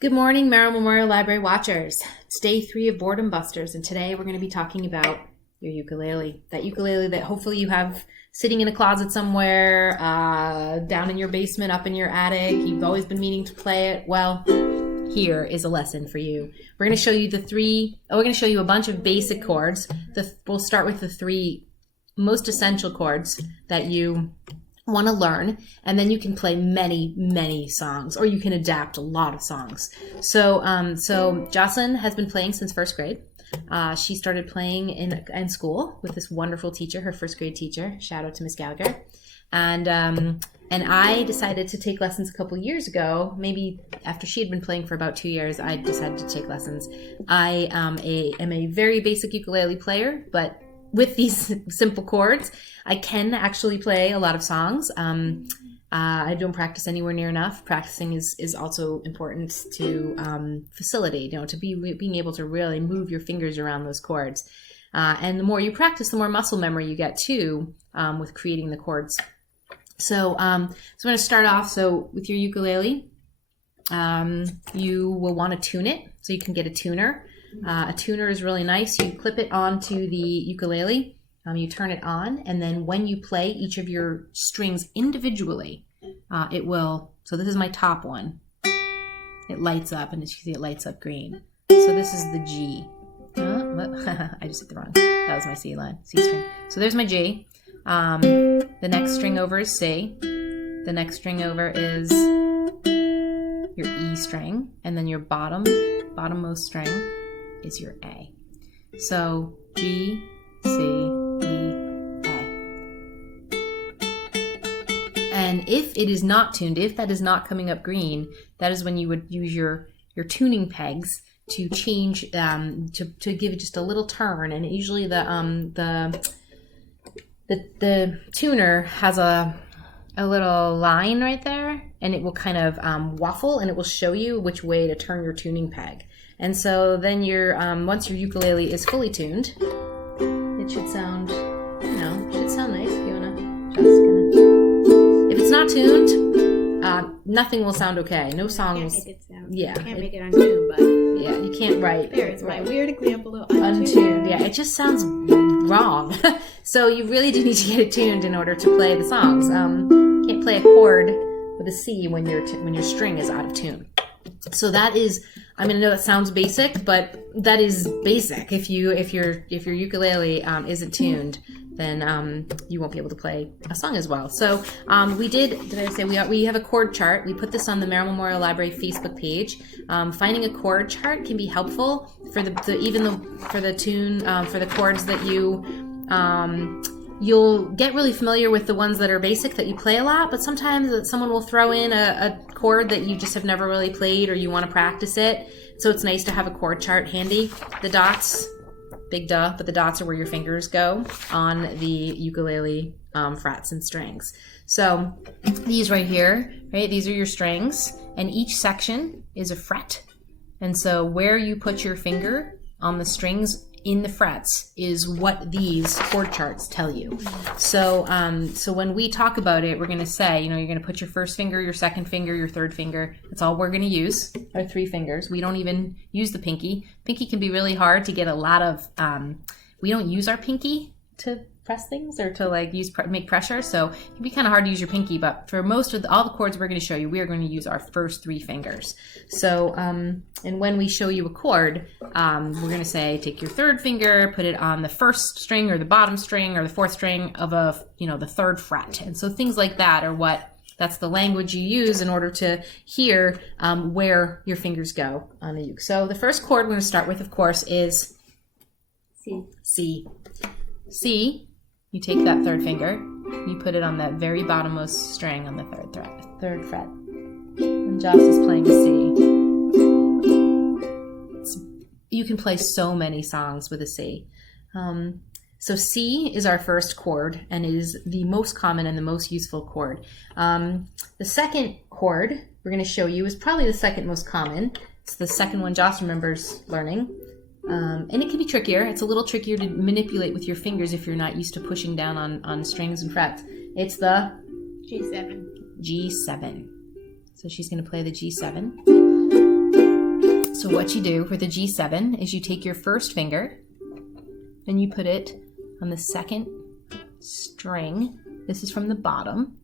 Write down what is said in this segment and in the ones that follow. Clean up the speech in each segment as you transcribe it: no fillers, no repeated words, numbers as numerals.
Good morning, Merrill Memorial Library watchers. It's day 3 of Boredom Busters, and today we're going to be talking about your ukulele. That ukulele that hopefully you have sitting in a closet somewhere, down in your basement, up in your attic. You've always been meaning to play it. Well, here is a lesson for you. We're going to show you we're going to show you a bunch of basic chords. We'll start with the 3 most essential chords that you want to learn, and then you can play many songs, or you can adapt a lot of songs. So Jocelyn has been playing since first grade. She started playing in school with this wonderful teacher, her first grade teacher. Shout out to Miss Gallagher. And I decided to take lessons a couple years ago. Maybe after she had been playing for about 2 years, I decided to take lessons. I am a very basic ukulele player, but with these simple chords, I can actually play a lot of songs. I don't practice anywhere near enough. Practicing is also important to facilitate, to being able to really move your fingers around those chords. And the more you practice, the more muscle memory you get too, with creating the chords. So I'm going to start off. So with your ukulele, you will want to tune it. So you can get a tuner. A tuner is really nice. You clip it onto the ukulele, you turn it on, and then when you play each of your strings individually, it will, so this is my top one. It lights up, and as you can see, it lights up green. So this is the G. I just hit the wrong. That was my C string. So there's my G. The next string over is C. The next string over is your E string, and then your bottommost string is your A. So G, C, E, A. And if it is not tuned, if that is not coming up green, that is when you would use your tuning pegs to change, to give it just a little turn. And usually the tuner has a little line right there, and it will kind of waffle, and it will show you which way to turn your tuning peg. And so then once your ukulele is fully tuned, it should sound, nice. If it's not tuned, nothing will sound okay. No songs. Yeah. You can't make it untuned, but yeah, you can't write. There's my weird example of untuned. Yeah, it just sounds wrong. So you really do need to get it tuned in order to play the songs. You can't play a chord with a C when your string is out of tune. So that is, I know that sounds basic, but that is basic. If your ukulele isn't tuned, then you won't be able to play a song as well. So we have a chord chart. We put this on the Merrill Memorial Library Facebook page. Finding a chord chart can be helpful for the chords that you'll get really familiar with the ones that are basic that you play a lot, but sometimes someone will throw in a chord that you just have never really played, or you want to practice it. So it's nice to have a chord chart handy. The dots, big duh, but the dots are where your fingers go on the ukulele frets and strings. So these right here, right? These are your strings, and each section is a fret. And so where you put your finger on the strings in the frets is what these chord charts tell you. So when we talk about it, we're going to say, you're going to put your first finger, your second finger, your third finger. That's all we're going to use, our 3 fingers. We don't even use the pinky. Pinky can be really hard to get a lot of, we don't use our pinky to press things or to make pressure, so it can be kind of hard to use your pinky, but for all the chords we're going to show you, we are going to use our first 3 fingers. So and when we show you a chord, we're going to say take your third finger, put it on the first string or the bottom string or the fourth string of the 3rd fret. And so things like that are that's the language you use in order to hear where your fingers go on the uke. So the first chord we're going to start with, of course, is C. C, you take that 3rd finger, you put it on that very bottommost string on the 3rd fret. And Joss is playing a C. You can play so many songs with a C. So C is our first chord, and it is the most common and the most useful chord. The second chord we're going to show you is probably the second most common. It's the second one Joss remembers learning. And it can be trickier. It's a little trickier to manipulate with your fingers if you're not used to pushing down on strings and frets. It's the G7. G7. So she's going to play the G7. So what you do for the G7 is you take your first finger and you put it on the second string. This is from the bottom.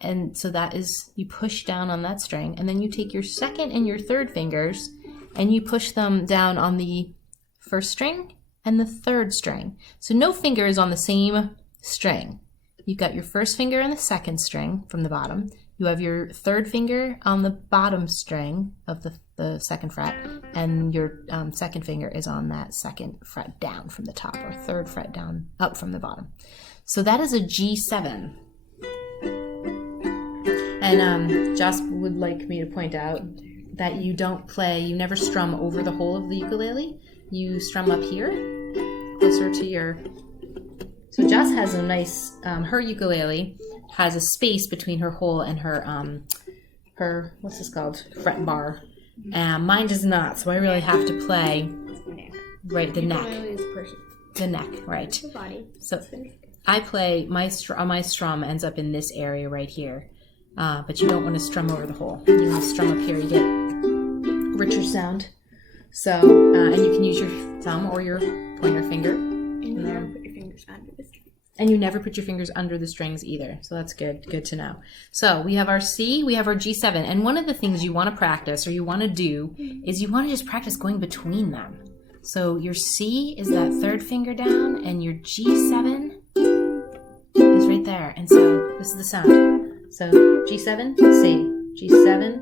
And so that is, you push down on that string, and then you take your second and your third fingers and you push them down on the first string and the third string. So no finger is on the same string. You've got your first finger on the second string from the bottom. You have your third finger on the bottom string of the second fret, and your second finger is on that second fret down from the top, or third fret down up from the bottom. So that is a G7. And Joss would like me to point out that you never strum over the whole of the ukulele. You strum up here, closer to your... So Joss has a nice, her ukulele has a space between her hole and her what's this called? Fret bar. Mine does not, so I really have to play right the neck. The neck, right. The body. So I play, my strum ends up in this area right here. But you don't want to strum over the hole. You want to strum up here, you get richer sound. So, and you can use your thumb or your pointer finger. And you never put your fingers under the strings either. So that's good to know. So we have our C, we have our G7. And one of the things you want to practice, or you want to do, is you want to just practice going between them. So your C is that third finger down, and your G7 is right there. And so this is the sound. So G7, C, G7,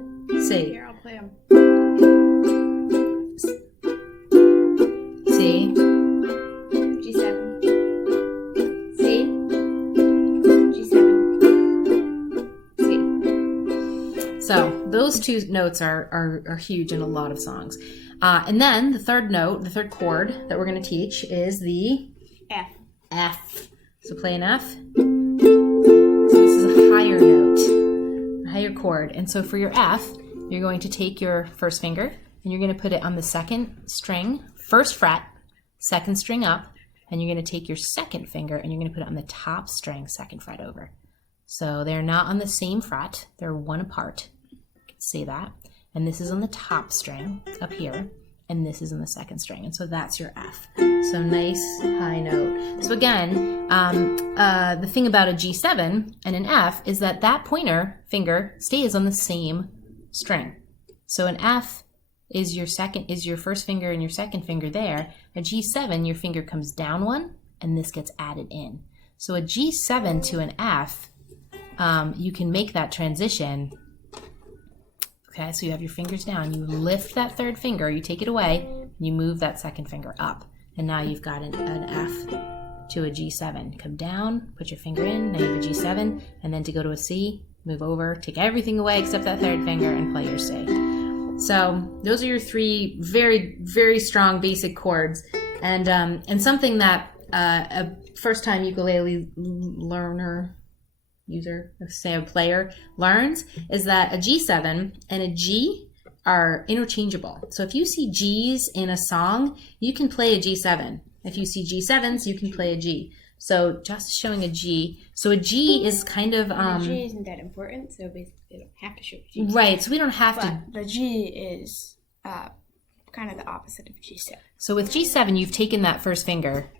C. Here, I'll play them. C, G7, C, G7, C. So those two notes are huge in a lot of songs. And then the third note, the third chord that we're going to teach is the F. F. So play an F. So this is a higher note, a higher chord. And so for your F, you're going to take your first finger and you're going to put it on the second string, first fret, second string up, and you're going to take your second finger and you're going to put it on the top string, second fret over. So they're not on the same fret, they're one apart. You can see that. And this is on the top string up here, and this is on the second string. And so that's your F. So nice high note. So again, the thing about a G7 and an F is that that pointer finger stays on the same string. So an F is your first finger and your second finger there. A G7, your finger comes down one, and this gets added in. So a G7 to an F, you can make that transition. Okay, so you have your fingers down, you lift that third finger, you take it away, you move that second finger up. And now you've got an F to a G7. Come down, put your finger in, now you have a G7, and then to go to a C, move over, take everything away except that third finger and play your C. So those are your three very, very strong basic chords. And something that a first-time ukulele learner, user, say a player, learns is that a G7 and a G are interchangeable. So if you see G's in a song, you can play a G7. If you see G7s, you can play a G. So just showing a G. So a G is kind of... the G isn't that important, so basically they don't have to show a G. Right, so we don't have to... The G is kind of the opposite of G7. So with G7, you've taken that first finger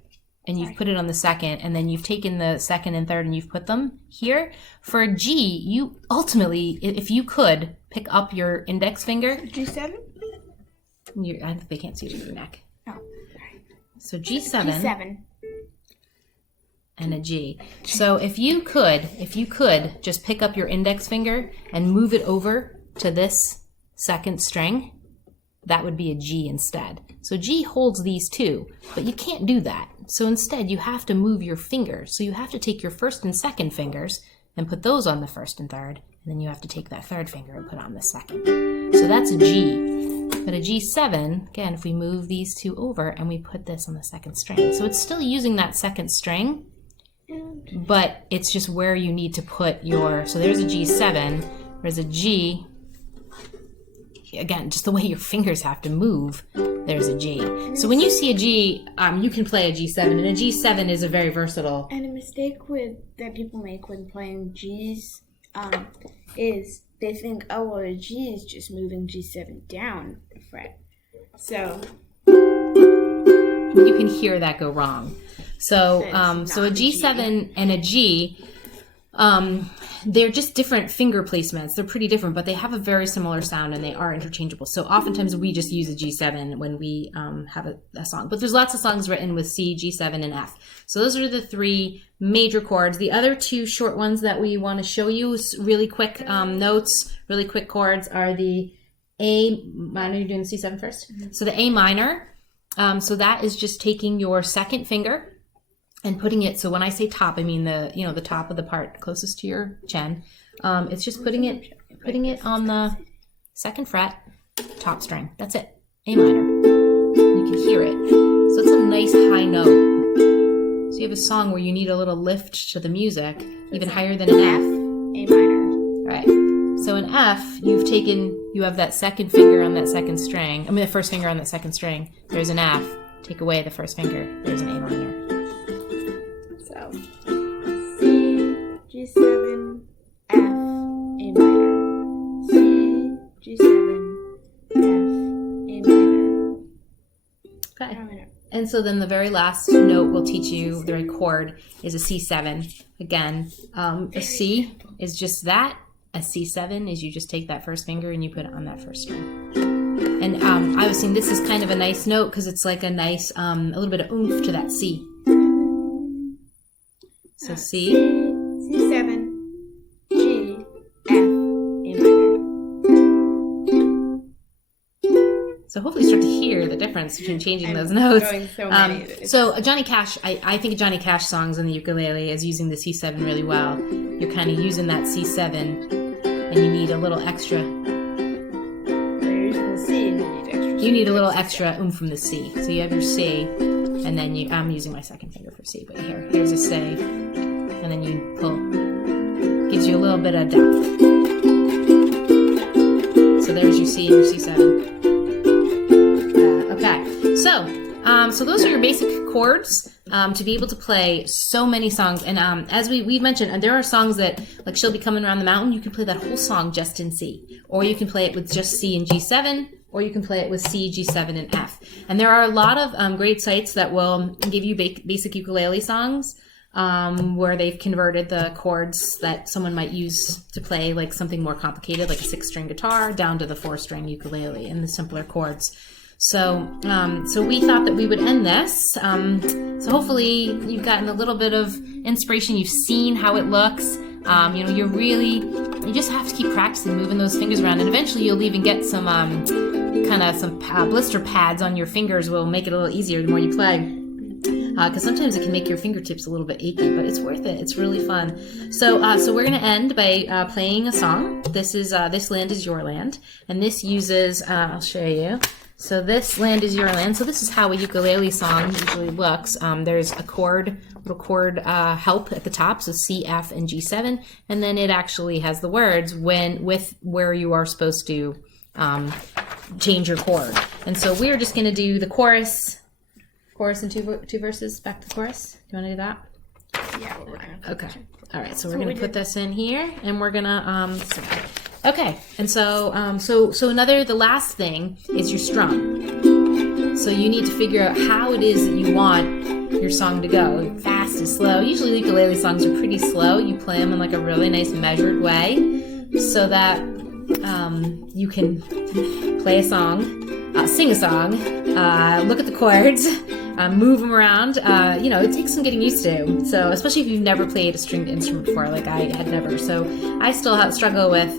and you've put it on the second, and then you've taken the second and third and you've put them here. For a G, you ultimately, if you could, pick up your index finger. G7? They can't see your neck. Oh, sorry. So G7. G7. And a G. So if you could just pick up your index finger and move it over to this second string, that would be a G instead. So G holds these two, but you can't do that. So instead, you have to move your fingers. So you have to take your first and second fingers and put those on the first and third, and then you have to take that third finger and put on the second. So that's a G. But a G7, again, if we move these two over and we put this on the second string. So it's still using that second string, but it's just where you need to put your, so there's a G7, there's a G. Again, just the way your fingers have to move, there's a G. So when you see a G, you can play a G7, and a G7 is a very versatile. And a mistake that people make when playing G's is they think, oh, well, a G is just moving G7 down a fret. So you can hear that go wrong. So, so a G7 and a G, they're just different finger placements. They're pretty different, but they have a very similar sound and they are interchangeable. So oftentimes we just use a G7 when we have a song. But there's lots of songs written with C, G7, and F. So those are the three major chords. The other two short ones that we want to show you, really quick notes, really quick chords, are the A minor. You're doing the C7 first? Mm-hmm. So the A minor, so that is just taking your second finger and putting it, so when I say top, I mean the top of the part closest to your chin. It's just putting it on the second fret, top string. That's it. A minor. You can hear it. So it's a nice high note. So you have a song where you need a little lift to the music, even higher than an F. A minor. Right. So in F, you have that second finger on that second string. I mean, the first finger on that second string. There's an F. Take away the first finger. There's an A minor. So, C, G7, F, A minor. C, G7, F, A minor. Okay. And so then the very last note we'll teach you, the chord, is a C7. Again, a C is just that. A C7 is you just take that first finger and you put it on that first string. And I was saying this is kind of a nice note because it's like a nice, a little bit of oomph to that C. So C, C7, G, F, A minor. So hopefully you start to hear the difference between changing those notes. So Johnny Cash, I think Johnny Cash songs on the ukulele is using the C7 really well. You're kind of using that C7 and you need a little extra. You're using the C and you need extra. You need a little extra oomph from the C. So you have your C, and then I'm using my second finger for C, but here's a C, and then you pull. Gives you a little bit of depth. So there's your C and your C7. Okay, so those are your basic chords to be able to play so many songs. And as we mentioned, there are songs that, like She'll Be Coming Around the Mountain, you can play that whole song just in C. Or you can play it with just C and G7, or you can play it with C, G7, and F. And there are a lot of great sites that will give you basic ukulele songs where they've converted the chords that someone might use to play like something more complicated, like a 6-string guitar, down to the 4-string ukulele and the simpler chords. So we thought that we would end this. So hopefully you've gotten a little bit of inspiration. You've seen how it looks. You just have to keep practicing moving those fingers around, and eventually you'll even get some blister pads on your fingers. Will make it a little easier the more you play. Because sometimes it can make your fingertips a little bit achy, but it's worth it. It's really fun. So we're going to end by playing a song. This is This Land Is Your Land, and this uses I'll show you. So this Land Is Your Land. So this is how a ukulele song usually looks. There's a little chord help at the top, so C, F, and G7, and then it actually has the words with where you are supposed to change your chord. And so we're just going to do the chorus and two verses. Back to the chorus. Do you want to do that? Yeah. We're gonna okay. All right. So we're going to put this in here, and we're going to okay. And so the last thing is your strum. So you need to figure out how it is that you want your song to go. Fast is slow. Usually ukulele songs are pretty slow. You play them in like a really nice measured way so that you can play a song, sing a song, look at the chords, move them around. It takes some getting used to. So especially if you've never played a stringed instrument before, like I had never. So I still struggle with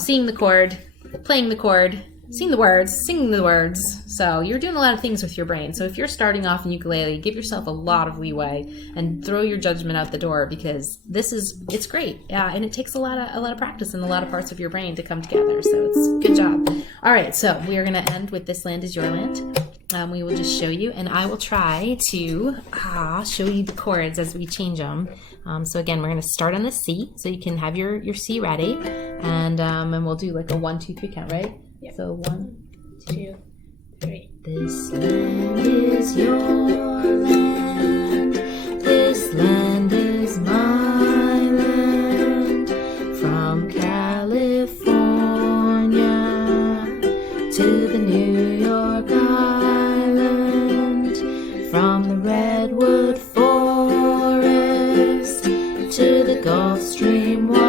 seeing the chord, playing the chord, seeing the words, singing the words. So you're doing a lot of things with your brain. So if you're starting off in ukulele, give yourself a lot of leeway and throw your judgment out the door, because it's great. And it takes a lot of practice and a lot of parts of your brain to come together. So it's good job. All right, so we are going to end with This Land Is Your Land. We will just show you, and I will try to show you the chords as we change them. So again, we're going to start on the C, so you can have your C ready, and we'll do like a 1, 2, 3 count, right? Yep. So 1, 2, 3. This land is your land. This land is my land. From to the New York Island, from the redwood forest to the Gulf Stream waters.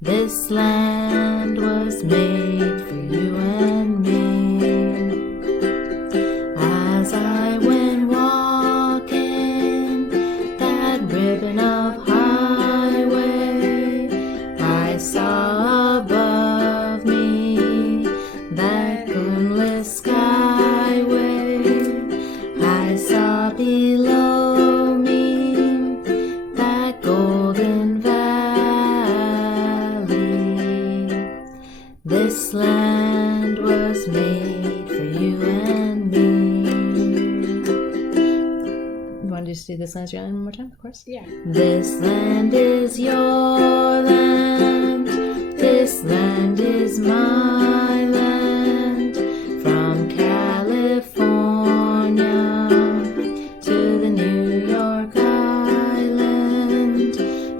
This land was made for you and me. As I went walking that ribbon of highway, I saw above me that moonless skyway. I saw below me that golden valley. This land was made for you and me. You want to just do This Land's Your Land one more time, of course? Yeah. This land is your land. This land is my land. From California to the New York Island,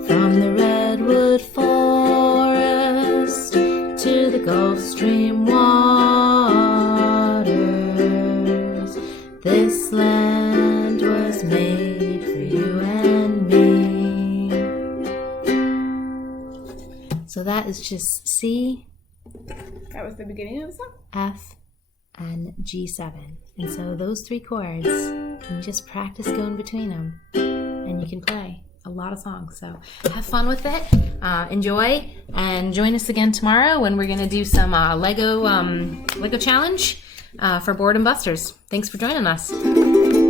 from the redwood forest to the Gulf Stream waters. This land was made for you and me. So that is just C, That was the beginning of the song? F, and G7. And so those three chords, you just practice going between them, and you can play a lot of songs. So have fun with it, enjoy, and join us again tomorrow when we're going to do some Lego challenge for Boredom Busters. Thanks for joining us.